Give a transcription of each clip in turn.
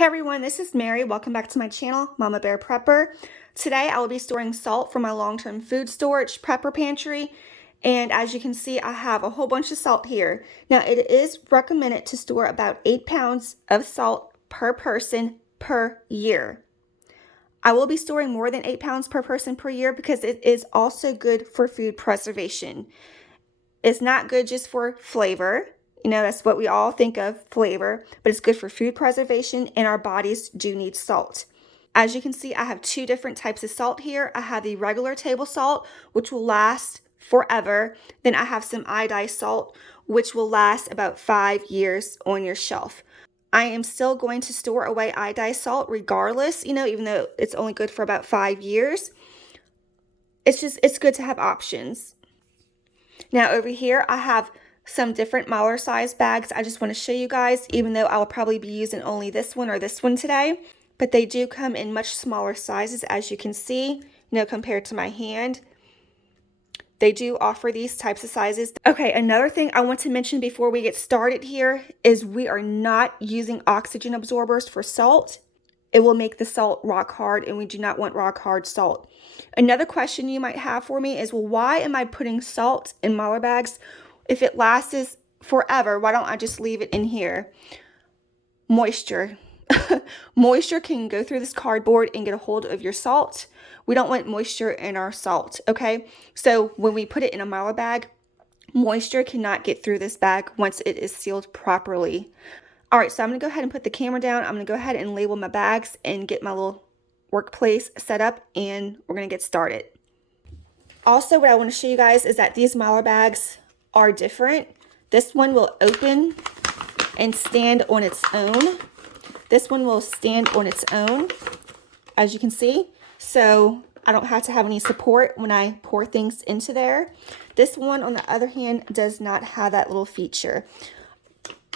Hey everyone, this is Mary. Welcome back to my channel, Mama Bear Prepper. Today I will be storing salt for my long-term food storage prepper pantry. And as you can see, I have a whole bunch of salt here. Now it is recommended to store about 8 pounds of salt per person per year. I will be storing more than 8 pounds per person per year because it is also good for food preservation. It's not good just for flavor. You know, that's what we all think of, flavor, but it's good for food preservation, and our bodies do need salt. As you can see, I have two different types of salt here. I have the regular table salt, which will last forever. Then I have some iodized salt, which will last about 5 years on your shelf. I am still going to store away iodized salt regardless, you know, even though it's only good for about 5 years. It's good to have options. Now over here, I have some different mylar size bags. I just want to show you guys, even though I'll probably be using only this one or this one today, but they do come in much smaller sizes, as you can see, you know, compared to my hand. They do offer these types of sizes. Okay, another thing I want to mention before we get started here is we are not using oxygen absorbers for salt. It will make the salt rock hard, and we do not want rock hard salt. Another question you might have for me is, well, why am I putting salt in mylar bags? If it lasts forever, why don't I just leave it in here? Moisture. Moisture can go through this cardboard and get a hold of your salt. We don't want moisture in our salt, okay? So when we put it in a mylar bag, moisture cannot get through this bag once it is sealed properly. All right, so I'm gonna go ahead and put the camera down. I'm gonna go ahead and label my bags and get my little workplace set up, and we're gonna get started. Also, what I wanna show you guys is that these mylar bags are different. This one will open and stand on its own. This one will stand on its own, as you can see. So I don't have to have any support when I pour things into there. This one, on the other hand, does not have that little feature.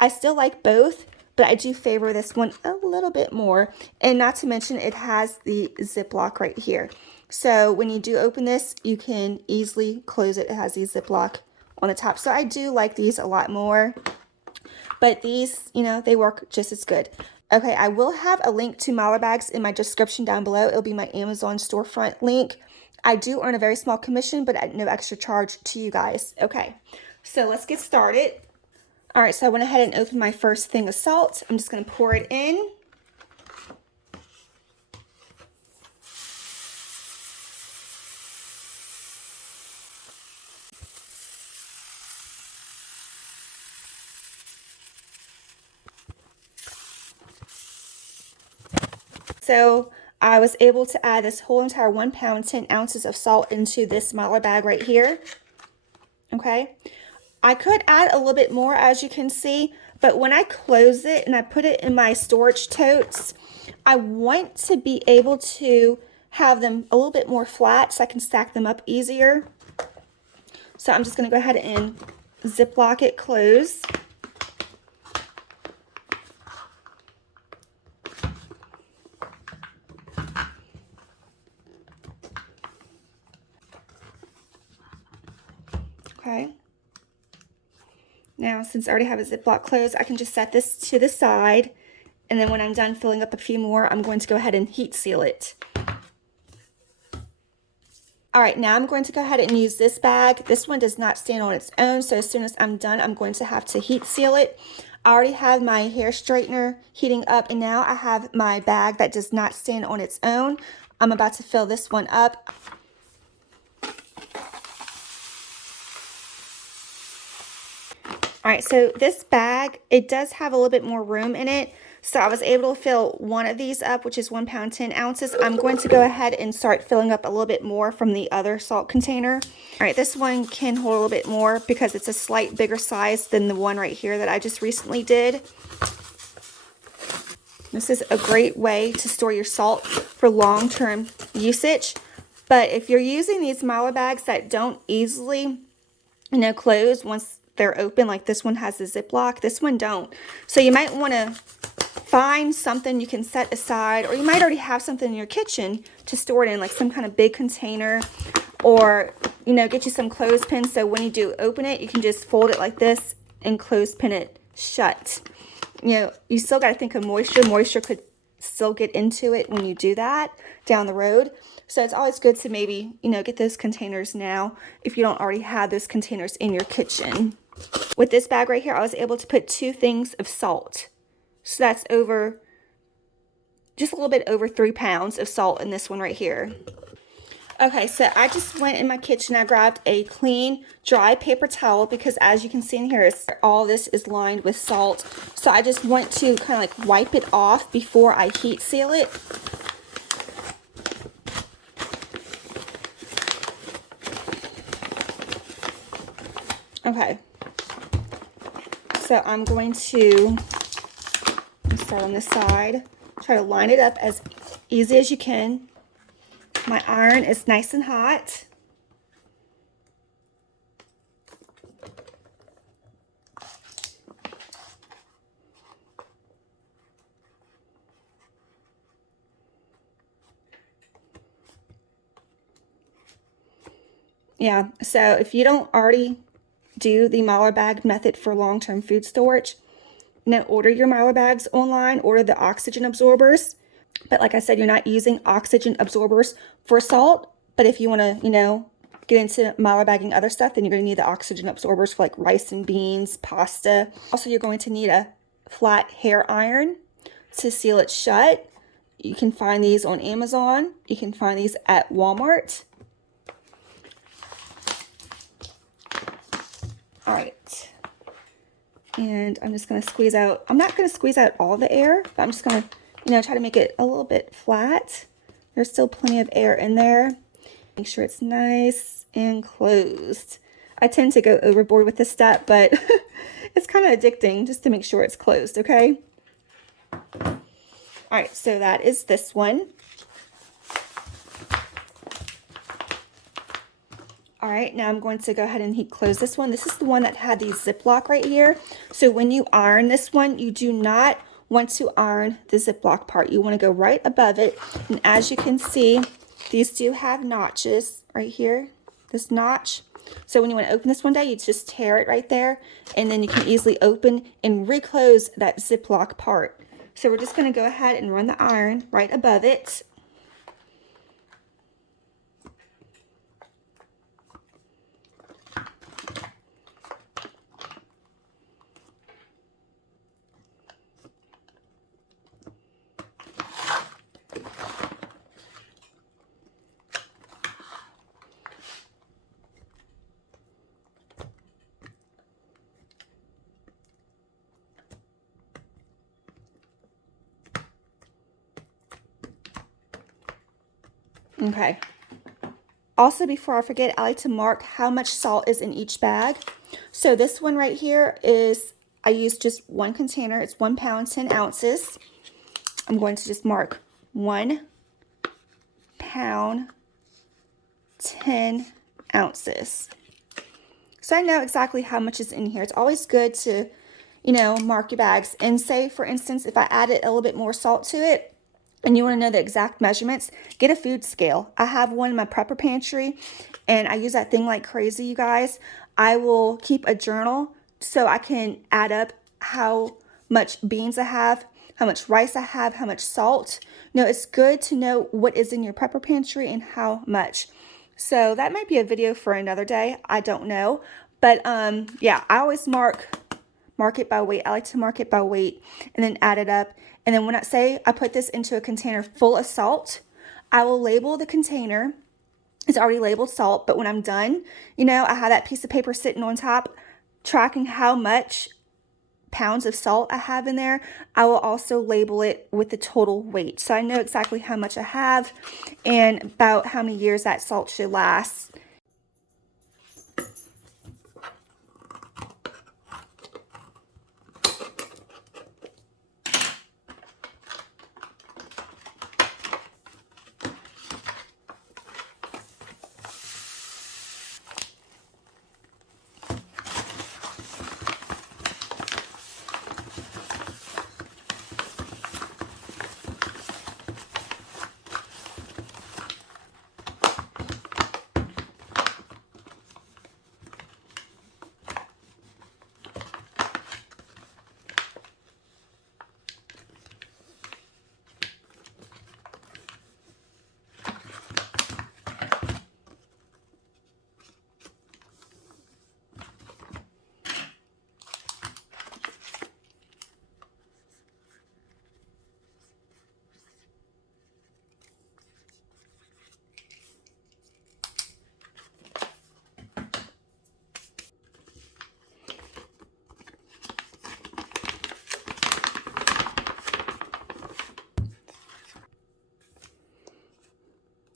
I still like both, but I do favor this one a little bit more. And not to mention, it has the Ziploc right here. So when you do open this, you can easily close it. It has the Ziploc on the top. So I do like these a lot more, but these, you know, they work just as good. Okay, I will have a link to mylar bags in my description down below. It'll be my Amazon storefront link. I do earn a very small commission, but at no extra charge to you guys. Okay, so let's get started. All right, so I went ahead and opened my first thing of salt. I'm just gonna pour it in. So I was able to add this whole entire 1 pound, 10 ounces of salt into this mylar bag right here. Okay, I could add a little bit more, as you can see, but when I close it and I put it in my storage totes, I want to be able to have them a little bit more flat so I can stack them up easier. So I'm just going to go ahead and Ziploc it closed. Okay. Now, since I already have a Ziploc closed, I can just set this to the side, and then when I'm done filling up a few more, I'm going to go ahead and heat seal it. All right, now I'm going to go ahead and use this bag. This one does not stand on its own, so as soon as I'm done, I'm going to have to heat seal it. I already have my hair straightener heating up, and now I have my bag that does not stand on its own. I'm about to fill this one up. All right, so this bag, it does have a little bit more room in it. So I was able to fill one of these up, which is 1 pound, 10 ounces. I'm going to go ahead and start filling up a little bit more from the other salt container. All right, this one can hold a little bit more because it's a slight bigger size than the one right here that I just recently did. This is a great way to store your salt for long-term usage. But if you're using these mylar bags that don't easily, you know, close once they're open, like this one has the Ziploc, this one don't. So you might want to find something you can set aside, or you might already have something in your kitchen to store it in, like some kind of big container, or, you know, get you some clothespins so when you do open it, you can just fold it like this and clothespin it shut. you know, you still got to think of moisture. Moisture could still get into it when you do that down the road. So it's always good to maybe, you know, get those containers now if you don't already have those containers in your kitchen. With this bag right here, I was able to put 2 things of salt. So that's over, just a little bit over 3 pounds of salt in this one right here. Okay, so I just went in my kitchen. I grabbed a clean, dry paper towel because as you can see in here, all this is lined with salt. So I just want to kind of like wipe it off before I heat seal it. Okay, so I'm going to start on this side. Try to line it up as easy as you can. My iron is nice and hot. Yeah, so if you don't already do the mylar bag method for long-term food storage, now order your mylar bags online, order the oxygen absorbers. But like I said, you're not using oxygen absorbers for salt. But if you want to, you know, get into mylar bagging other stuff, then you're going to need the oxygen absorbers for like rice and beans, pasta. Also, you're going to need a flat hair iron to seal it shut. You can find these on Amazon. You can find these at Walmart. All right. And I'm just going to squeeze out, I'm not going to squeeze out all the air, but I'm just going to, you know, try to make it a little bit flat. There's still plenty of air in there. Make sure it's nice and closed. I tend to go overboard with this step, but it's kind of addicting just to make sure it's closed, okay? All right, so that is this one. All right, now I'm going to go ahead and close this one. This is the one that had the Ziploc right here. So when you iron this one, you do not want to iron the Ziploc part. You want to go right above it. And as you can see, these do have notches right here, this notch. So when you want to open this one day, you just tear it right there, and then you can easily open and reclose that Ziploc part. So we're just going to go ahead and run the iron right above it. Okay. Also, before I forget, I like to mark how much salt is in each bag. So this one right here is, I used just one container. It's 1 pound, 10 ounces. I'm going to just mark 1 pound, 10 ounces. So I know exactly how much is in here. It's always good to, you know, mark your bags. And say, for instance, if I added a little bit more salt to it, and you want to know the exact measurements, get a food scale. I have one in my prepper pantry, and I use that thing like crazy, you guys. I will keep a journal so I can add up how much beans I have, how much rice I have, how much salt. You know, it's good to know what is in your prepper pantry and how much. So that might be a video for another day. I don't know. But yeah, I always mark it by weight. I like to mark it by weight and then add it up. And then when I say I put this into a container full of salt, I will label the container. It's already labeled salt, but when I'm done, you know, I have that piece of paper sitting on top tracking how much pounds of salt I have in there. I will also label it with the total weight. So I know exactly how much I have and about how many years that salt should last.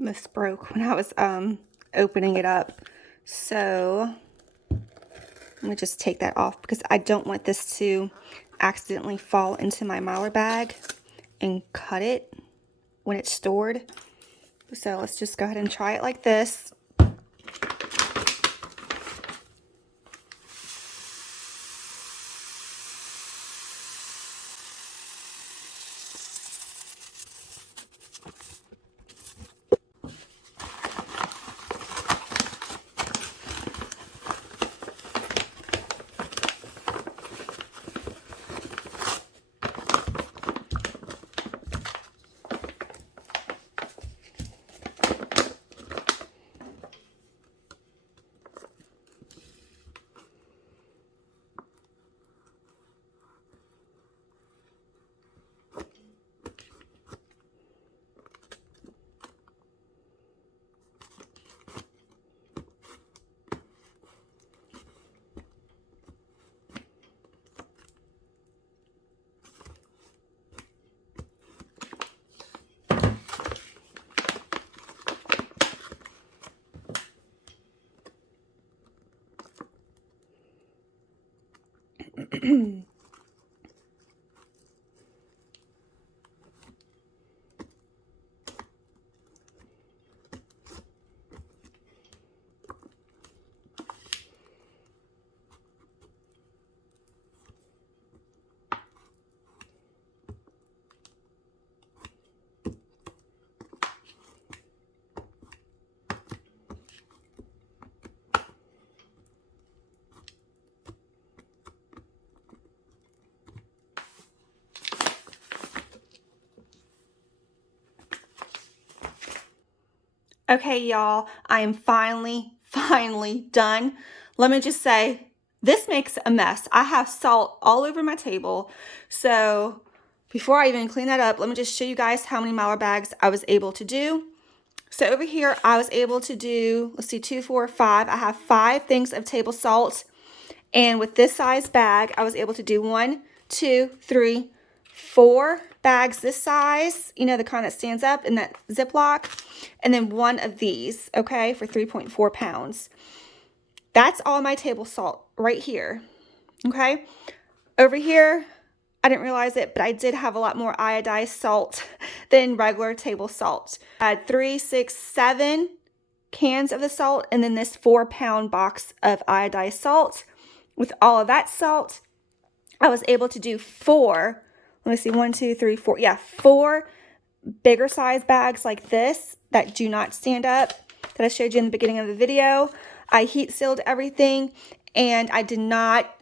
This broke when I was opening it up. So let me just take that off because I don't want this to accidentally fall into my mylar bag and cut it when it's stored. So let's just go ahead and try it like this. Okay, y'all, I am finally done. Let me just say, this makes a mess. I have salt all over my table. So before I even clean that up, let me just show you guys how many mylar bags I was able to do. So over here, I was able to do, let's see, 2, 4, 5. I have 5 things of table salt. And with this size bag, I was able to do 1, 2, 3, 4 bags this size, you know, the kind that stands up in that Ziploc, and then 1 of these, okay, for 3.4 pounds. That's all my table salt right here, okay? Over here, I didn't realize it, but I did have a lot more iodized salt than regular table salt. I had 3, 6, 7 cans of the salt, and then this 4-pound box of iodized salt. With all of that salt, I was able to do 4, let me see, 1, 2, 3, 4, yeah, 4 bigger size bags like this that do not stand up that I showed you in the beginning of the video. I heat sealed everything, and I did not,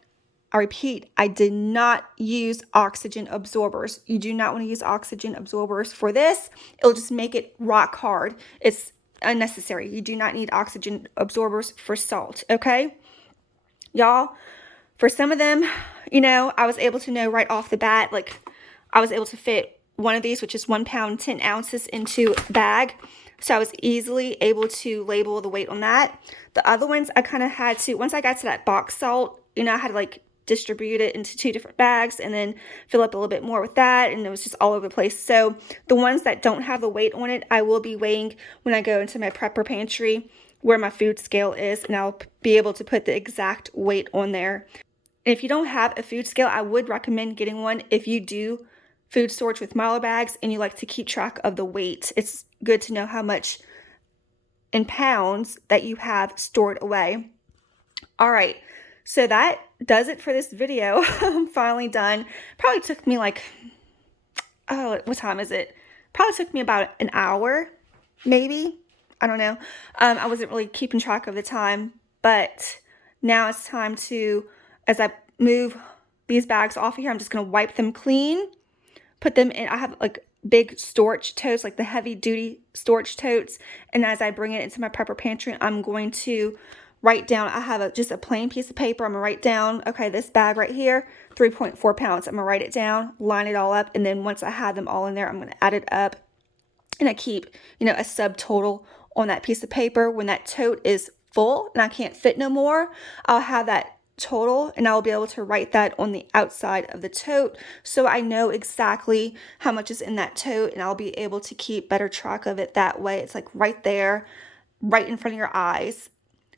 I repeat, I did not use oxygen absorbers. You do not want to use oxygen absorbers for this. It'll just make it rock hard. It's unnecessary. You do not need oxygen absorbers for salt, okay? Y'all, for some of them, you know, I was able to know right off the bat, like I was able to fit one of these, which is 1 pound, 10 ounces into a bag. So I was easily able to label the weight on that. The other ones I kind of had to, once I got to that box salt, you know, I had to like distribute it into 2 different bags and then fill up a little bit more with that. And it was just all over the place. So the ones that don't have the weight on it, I will be weighing when I go into my prepper pantry where my food scale is, and I'll be able to put the exact weight on there. And if you don't have a food scale, I would recommend getting one if you do food storage with mylar bags and you like to keep track of the weight. It's good to know how much in pounds that you have stored away. All right, so that does it for this video. I'm finally done. Probably took me like, oh, what time is it? Probably took me about an hour, maybe. I don't know. I wasn't really keeping track of the time, but now it's time to, as I move these bags off of here, I'm just going to wipe them clean, put them in. I have like big storage totes, like the heavy duty storage totes. And as I bring it into my prepper pantry, I'm going to write down, I have just a plain piece of paper. I'm going to write down, okay, this bag right here, 3.4 pounds. I'm going to write it down, line it all up. And then once I have them all in there, I'm going to add it up. And I keep, you know, a subtotal on that piece of paper. When that tote is full and I can't fit no more, I'll have that total, and I'll be able to write that on the outside of the tote so I know exactly how much is in that tote, and I'll be able to keep better track of it that way. It's like right there, right in front of your eyes.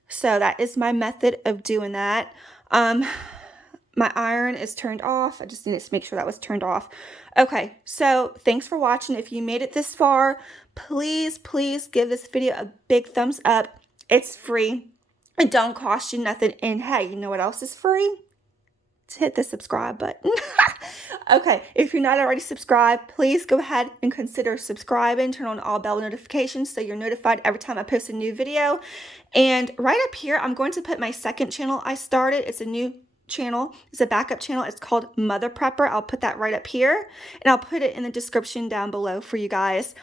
So that is my method of doing that. My iron is turned off. I just needed to make sure that was turned off. Okay, so thanks for watching. If you made it this far, please give this video a big thumbs up. It's free. It don't cost you nothing. And hey, you know what else is free? To hit the subscribe button. Okay, if you're not already subscribed, please go ahead and consider subscribing. Turn on all bell notifications so you're notified every time I post a new video. And right up here, I'm going to put my second channel I started. It's a new channel. It's a backup channel. It's called Mother Prepper. I'll put that right up here, and I'll put it in the description down below for you guys.